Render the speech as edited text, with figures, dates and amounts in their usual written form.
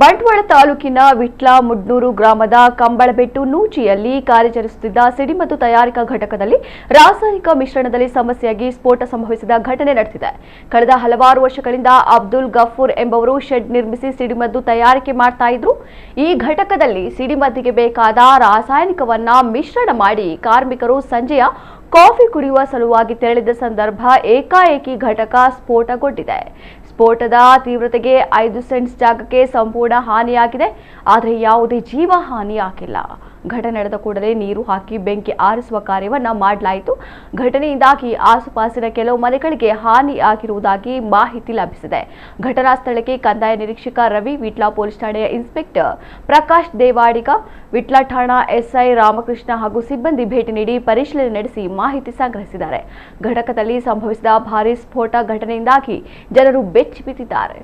ಬಂಟ್ವಾಳ ತಾಲೂಕಿನ ವಿಟ್ಲ ಮುಡ್ನೂರು ಗ್ರಾಮದ ಕಂಬಳಬೆಟ್ಟು ನೂಚಿಯಲ್ಲಿ ಕಾರ್ಯಾಚರಿಸುತ್ತಿದ್ದ ಸಿಡಿಮದ್ದು ತಯಾರಿಕಾ ಘಟಕದಲ್ಲಿ ರಾಸಾಯನಿಕ ಮಿಶ್ರಣದಲ್ಲಿ ಸಮಸ್ಯೆಯಾಗಿ ಸ್ಫೋಟ ಸಂಭವಿಸಿದ ಘಟನೆ ನಡೆದಿದೆ. ಕಳೆದ ಹಲವಾರು ವರ್ಷಗಳಿಂದ ಅಬ್ದುಲ್ ಗಫೂರ್ ಎಂಬುವರು ಶೆಡ್ ನಿರ್ಮಿಸಿ ಸಿಡಿಮದ್ದು ತಯಾರಿಕೆ ಮಾಡ್ತಾ ಇದ್ರು. ಈ ಘಟಕದಲ್ಲಿ ಸಿಡಿಮದ್ದಿಗೆ ಬೇಕಾದ ರಾಸಾಯನಿಕವನ್ನ ಮಿಶ್ರಣ ಮಾಡಿ ಕಾರ್ಮಿಕರು ಸಂಜೆಯ ಕಾಫಿ ಕುಡಿಯುವ ಸಲುವಾಗಿ ತೆರಳಿದ ಸಂದರ್ಭ ಏಕಾಏಕಿ ಘಟಕ ಸ್ಫೋಟಗೊಂಡಿದೆ. ಸ್ಫೋಟದ ತೀವ್ರತೆಗೆ 5 ಸೆಂಟ್ಸ್ ಜಾಗಕ್ಕೆ ಸಂಪೂರ್ಣ ಹಾನಿಯಾಗಿದೆ. ಆದರೆ ಯಾವುದೇ ಜೀವ ಹಾನಿಯಾಗಿಲ್ಲ. ಘಟನೆ ನಡೆದ ಕೂಡಲೇ ನೀರು ಹಾಕಿ ಬೆಂಕಿ ಆರಿಸುವ ಕಾರ್ಯವನ್ನ ಮಾಡಲಾಯಿತು. ಘಟನೆಯಿಂದಾಗಿ ಆಸುಪಾಸಿನ ಕೆಲವು ಮನೆಗಳಿಗೆ ಹಾನಿಯಾಗಿರುವುದಾಗಿ ಮಾಹಿತಿ ಲಭಿಸಿದೆ. ಘಟನಾ ಸ್ಥಳಕ್ಕೆ ಕಂದಾಯ ನಿರೀಕ್ಷಕ ರವಿ, ವಿಟ್ಲ ಪೊಲೀಸ್ ಠಾಣೆಯ ಇನ್ಸ್ಪೆಕ್ಟರ್ ಪ್ರಕಾಶ್ ದೇವಾಡಿಗ, ವಿಟ್ಲ ಠಾಣಾ ಎಸ್ಐ ರಾಮಕೃಷ್ಣ ಹಾಗೂ ಸಿಬ್ಬಂದಿ ಭೇಟಿ ನೀಡಿ ಪರಿಶೀಲನೆ ನಡೆಸಿ ಮಾಹಿತಿ ಸಂಗ್ರಹಿಸಿದ್ದಾರೆ. ಘಟಕದಲ್ಲಿ ಸಂಭವಿಸಿದ ಭಾರೀ ಸ್ಫೋಟ ಘಟನೆಯಿಂದಾಗಿ ಜನರು ಬೆಚ್ಚಿ ಬಿದ್ದಿದ್ದಾರೆ.